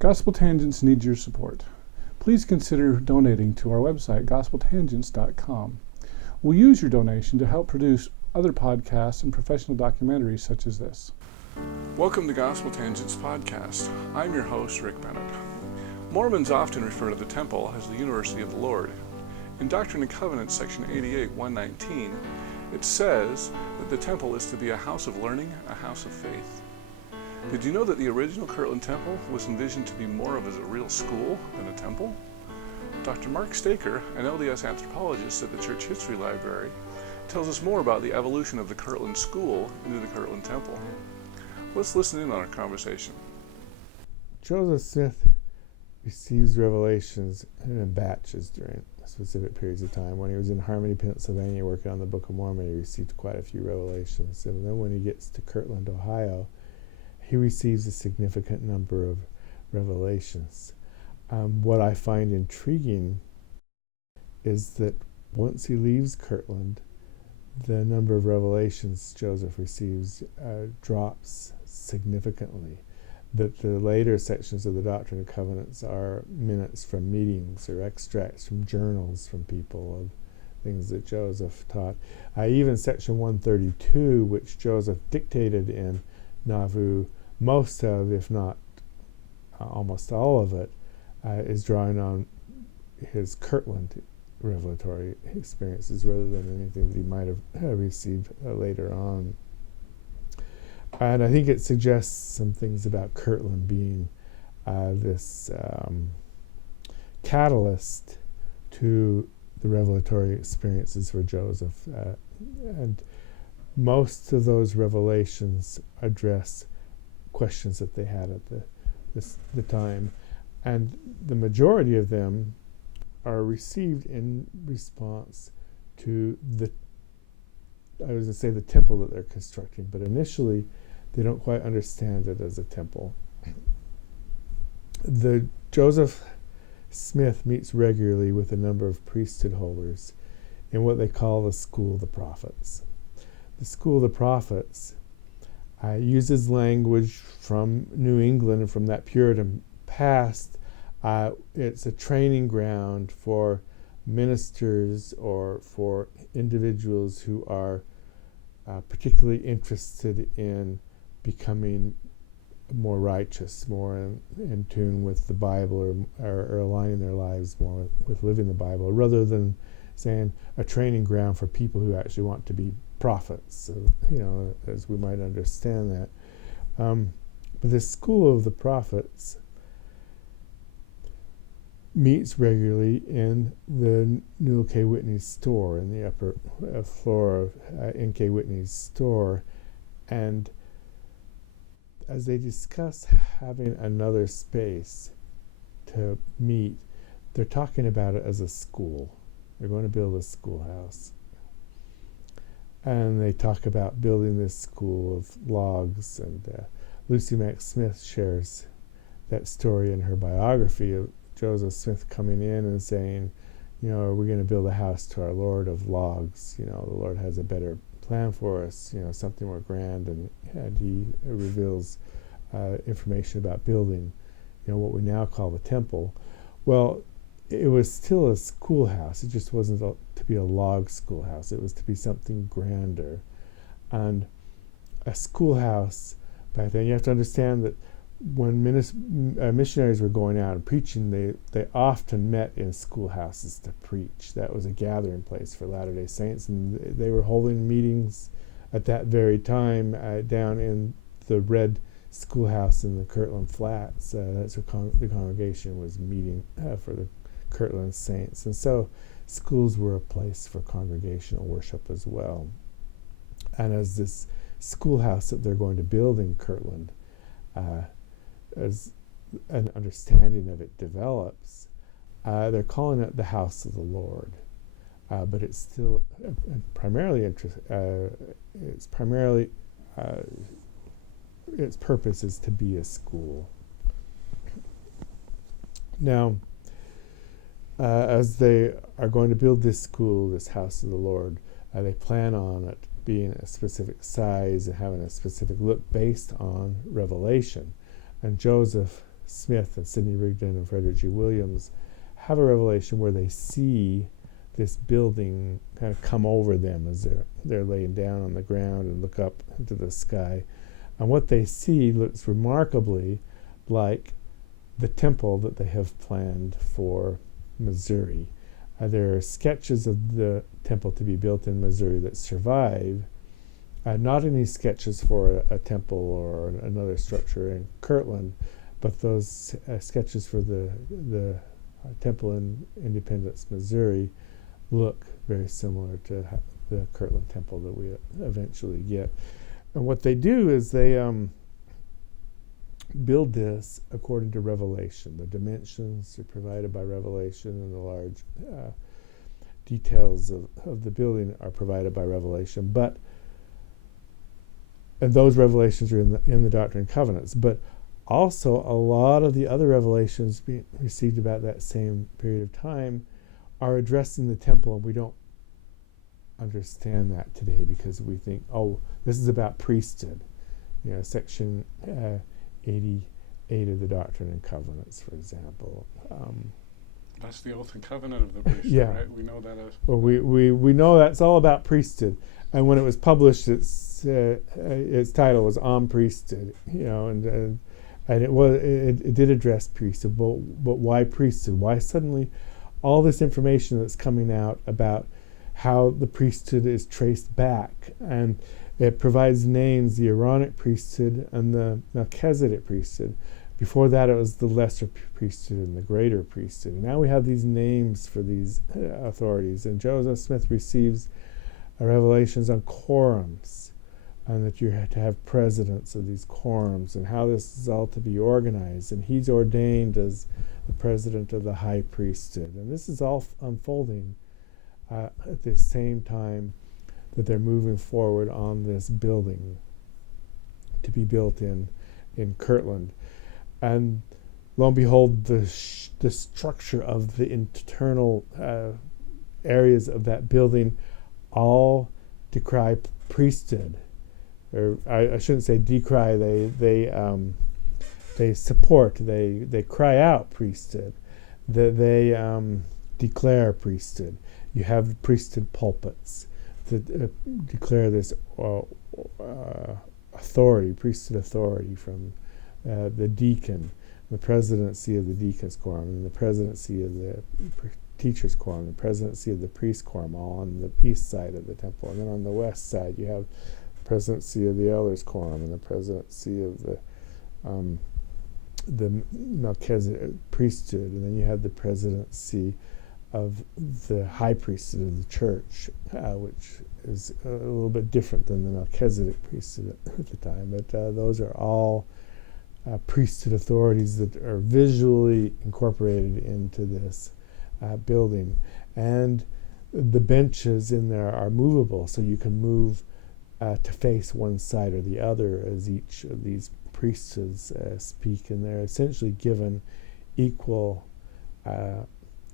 Gospel Tangents needs your support. Please consider donating to our website, gospeltangents.com. We'll use your donation to help produce other podcasts and professional documentaries such as this. Welcome to Gospel Tangents Podcast. I'm your host, Rick Bennett. Mormons often refer to the temple as the University of the Lord. In Doctrine and Covenants, section 88, 119, it says that the temple is to be a house of learning, a house of faith. Did you know that the original Kirtland Temple was envisioned to be more of a real school than a temple? Dr. Mark Staker, an LDS Anthropologist at the Church History Library, tells us more about the evolution of the Kirtland School into the Kirtland Temple. Let's listen in on our conversation. Joseph Smith receives revelations in batches during specific periods of time. When he was in Harmony, Pennsylvania, working on the Book of Mormon, he received quite a few revelations. And then when he gets to Kirtland, Ohio, he receives a significant number of revelations. What I find intriguing is that once he leaves Kirtland, the number of revelations Joseph receives drops significantly. That the later sections of the Doctrine and Covenants are minutes from meetings or extracts from journals from people of things that Joseph taught. Even section 132, which Joseph dictated in Nauvoo, most of, if not almost all of it, is drawing on his Kirtland revelatory experiences rather than anything that he might have received later on. And I think it suggests some things about Kirtland being this catalyst to the revelatory experiences for Joseph. And most of those revelations address questions that they had at the time. And the majority of them are received in response to the temple that they're constructing. But initially, they don't quite understand it as a temple. Joseph Smith meets regularly with a number of priesthood holders in what they call the School of the Prophets. The School of the Prophets uses language from New England and from that Puritan past. It's a training ground for ministers or for individuals who are particularly interested in becoming more righteous, more in tune with the Bible, or aligning their lives more with living the Bible, rather than saying a training ground for people who actually want to be prophets, so, as we might understand that. But the School of the Prophets meets regularly in the Newell K. Whitney's store, in the upper floor of N.K. Whitney's store. And as they discuss having another space to meet, they're talking about it as a school. They're going to build a schoolhouse. And they talk about building this school of logs. And Lucy Mack Smith shares that story in her biography of Joseph Smith coming in and saying, are we going to build a house to our Lord of logs? The Lord has a better plan for us, something more grand. And he reveals information about building, what we now call the temple. Well, it was still a schoolhouse. It just wasn't to be a log schoolhouse. It was to be something grander. And a schoolhouse, back then, you have to understand that when missionaries were going out and preaching, they often met in schoolhouses to preach. That was a gathering place for Latter-day Saints, and they were holding meetings at that very time down in the red schoolhouse in the Kirtland Flats. That's where the congregation was meeting for the Kirtland Saints. And so schools were a place for congregational worship as well. And as this schoolhouse that they're going to build in Kirtland, as an understanding of it develops, they're calling it the House of the Lord. But it's still its purpose is to be a school. Now, as they are going to build this school, this House of the Lord, they plan on it being a specific size and having a specific look based on revelation. And Joseph Smith and Sidney Rigdon and Frederick G. Williams have a revelation where they see this building kind of come over them as they're laying down on the ground and look up into the sky. And what they see looks remarkably like the temple that they have planned for Missouri. There are sketches of the temple to be built in Missouri that survive. Not any sketches for a temple or another structure in Kirtland, but those sketches for the temple in Independence, Missouri, look very similar to the Kirtland Temple that we eventually get. And what they do is they build this according to Revelation. The dimensions are provided by Revelation, and the large details of the building are provided by Revelation. And those revelations are in the Doctrine and Covenants. But also, a lot of the other revelations being received about that same period of time are addressing the temple, and we don't understand that today because we think, oh, this is about priesthood. Section 88 of the Doctrine and Covenants, for example. That's the oath and covenant of the priesthood, yeah. Right? We know that as... Well, we know that's all about priesthood. And when it was published, its title was On Priesthood, and it did address priesthood, but why priesthood? Why suddenly all this information that's coming out about how the priesthood is traced back? And it provides names, the Aaronic priesthood and the Melchizedek priesthood. Before that, it was the lesser priesthood and the greater priesthood. And now we have these names for these authorities. And Joseph Smith receives revelations on quorums, and that you have to have presidents of these quorums, and how this is all to be organized. And he's ordained as the president of the high priesthood. And this is all unfolding at the same time that they're moving forward on this building to be built in Kirtland. And lo and behold, the structure of the internal areas of that building all decry priesthood. Or I shouldn't say decry. They support. They cry out priesthood. They declare priesthood. You have priesthood pulpits that declare this authority, priesthood authority, from the deacon, the presidency of the deacon's quorum, and the presidency of the teacher's quorum, the presidency of the priest quorum, all on the east side of the temple. And then on the west side, you have the presidency of the elders quorum and the presidency of the Melchizedek priesthood. And then you have the presidency of the high priesthood of the church, which is a little bit different than the Melchizedek priesthood at the time. But those are all priesthood authorities that are visually incorporated into this building. And the benches in there are movable, so you can move to face one side or the other as each of these priesthoods speak, and they're essentially given equal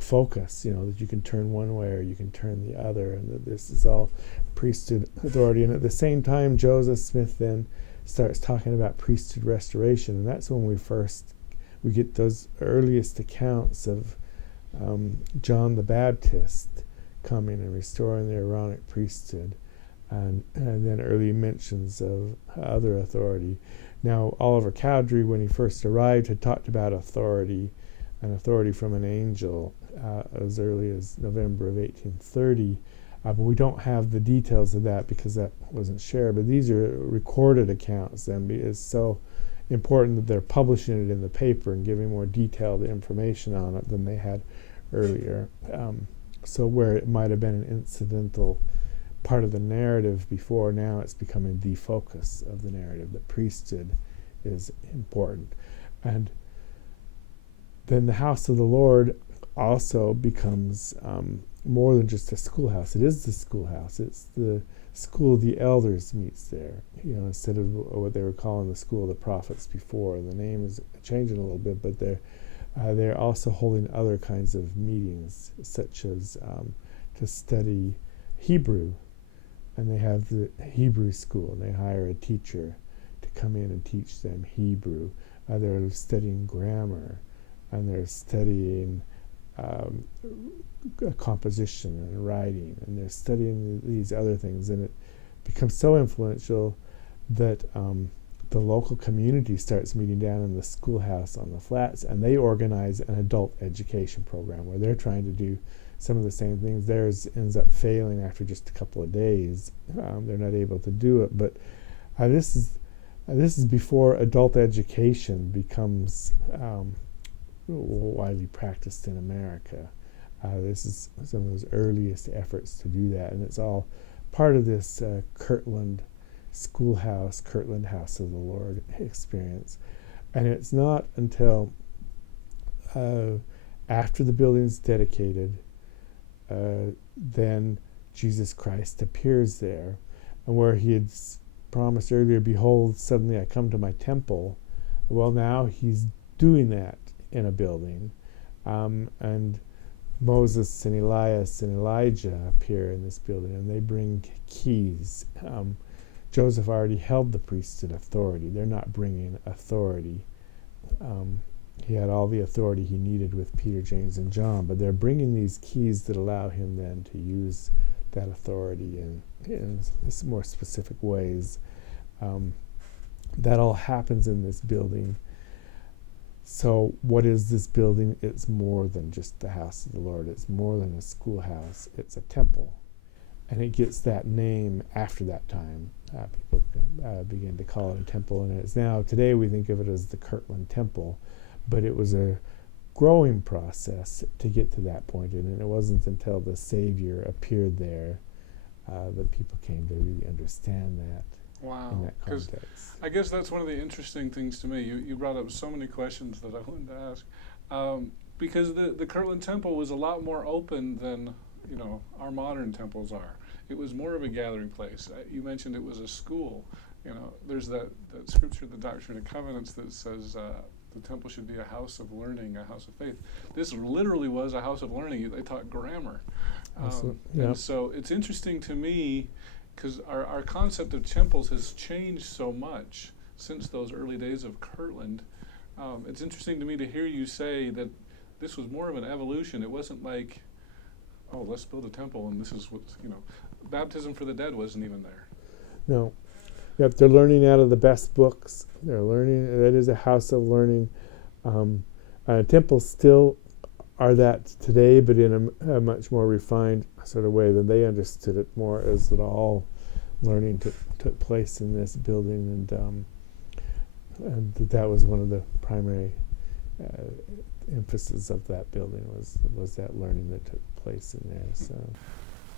focus, that you can turn one way or you can turn the other, and that this is all priesthood authority. And at the same time, Joseph Smith then starts talking about priesthood restoration, and that's when we get those earliest accounts of John the Baptist coming and restoring the Aaronic priesthood, and then early mentions of other authority. Now, Oliver Cowdery, when he first arrived, had talked about authority, and authority from an angel as early as November of 1830, but we don't have the details of that because that wasn't shared. But these are recorded accounts, and it's so important that they're publishing it in the paper and giving more detailed information on it than they had earlier. So where it might have been an incidental part of the narrative before, now it's becoming the focus of the narrative, that priesthood is important. And then the house of the Lord also becomes more than just a schoolhouse. It is the schoolhouse. It's the school of the elders meets there, instead of what they were calling the school of the prophets before. The name is changing a little bit, but they're also holding other kinds of meetings, such as to study Hebrew. And they have the Hebrew school, and they hire a teacher to come in and teach them Hebrew. They're studying grammar, and they're studying composition and writing, and they're studying these other things, and it becomes so influential that the local community starts meeting down in the schoolhouse on the flats, and they organize an adult education program where they're trying to do some of the same things. Theirs ends up failing after just a couple of days. They're not able to do it, but this is before adult education becomes widely practiced in America. This is some of those earliest efforts to do that, and it's all part of this Kirtland Schoolhouse, Kirtland House of the Lord experience. And it's not until after the building's dedicated, then Jesus Christ appears there, and where he had promised earlier, behold, suddenly I come to my temple. Well, now he's doing that in a building, and Moses and Elias and Elijah appear in this building, and they bring keys. Joseph already held the priesthood authority. They're not bringing authority. He had all the authority he needed with Peter, James, and John, but they're bringing these keys that allow him then to use that authority in more specific ways. That all happens in this building. So what is this building? It's more than just the house of the Lord. It's more than a schoolhouse. It's a temple. And it gets that name after that time. People begin to call it a temple. And it's now, today we think of it as the Kirtland Temple, but it was a growing process to get to that point. And it wasn't until the Savior appeared there that people came to really understand that. Wow. In that context. I guess that's one of the interesting things to me. You brought up so many questions that I wanted to ask. Because the Kirtland Temple was a lot more open than our modern temples are. It was more of a gathering place. You mentioned it was a school. There's that scripture, the Doctrine and Covenants, that says the temple should be a house of learning, a house of faith. This literally was a house of learning. They taught grammar. And so it's interesting to me, because our concept of temples has changed so much since those early days of Kirtland. It's interesting to me to hear you say that this was more of an evolution. It wasn't like, oh, let's build a temple and this is what, baptism for the dead wasn't even there. No. Yep, they're learning out of the best books. They're learning, that is a house of learning. Temples still are that today, but in a much more refined sort of way than they understood it, more as that all learning took place in this building, and that was one of the primary emphasis of that building was that learning that took place in there. So,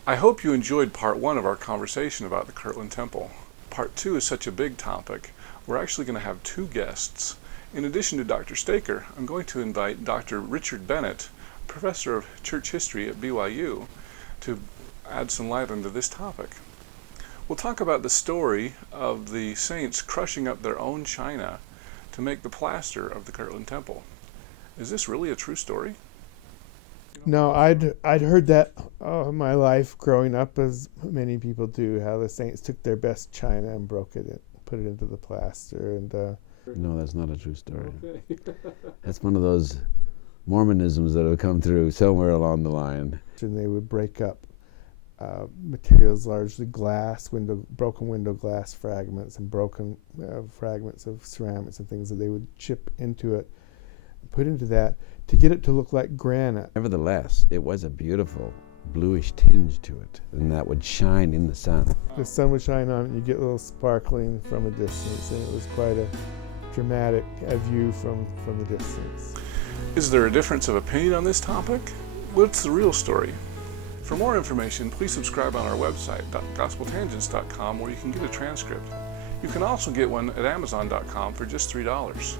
I hope you enjoyed part 1 of our conversation about the Kirtland Temple. Part 2 is such a big topic. We're actually going to have 2 guests. In addition to Dr. Staker, I'm going to invite Dr. Richard Bennett, professor of church history at BYU, to add some light into this topic. We'll talk about the story of the saints crushing up their own china to make the plaster of the Kirtland Temple. Is this really a true story? No, I'd heard that all my life growing up, as many people do, how the saints took their best china and broke it and put it into the plaster. And no, that's not a true story. Okay. That's one of those Mormonisms that have come through somewhere along the line. And they would break up materials, largely glass, broken window glass fragments, and broken fragments of ceramics and things that they would chip into it, put into that, to get it to look like granite. Nevertheless, it was a beautiful bluish tinge to it, and that would shine in the sun. The sun would shine on it, and you get a little sparkling from a distance, and it was quite a dramatic view from the distance. Is there a difference of opinion on this topic? What's the real story? For more information, please subscribe on our website, gospeltangents.com, where you can get a transcript. You can also get one at amazon.com for just $3.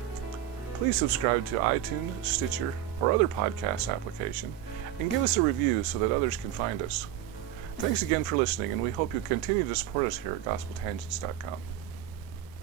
Please subscribe to iTunes, Stitcher, or other podcast application, and give us a review so that others can find us. Thanks again for listening, and we hope you continue to support us here at gospeltangents.com.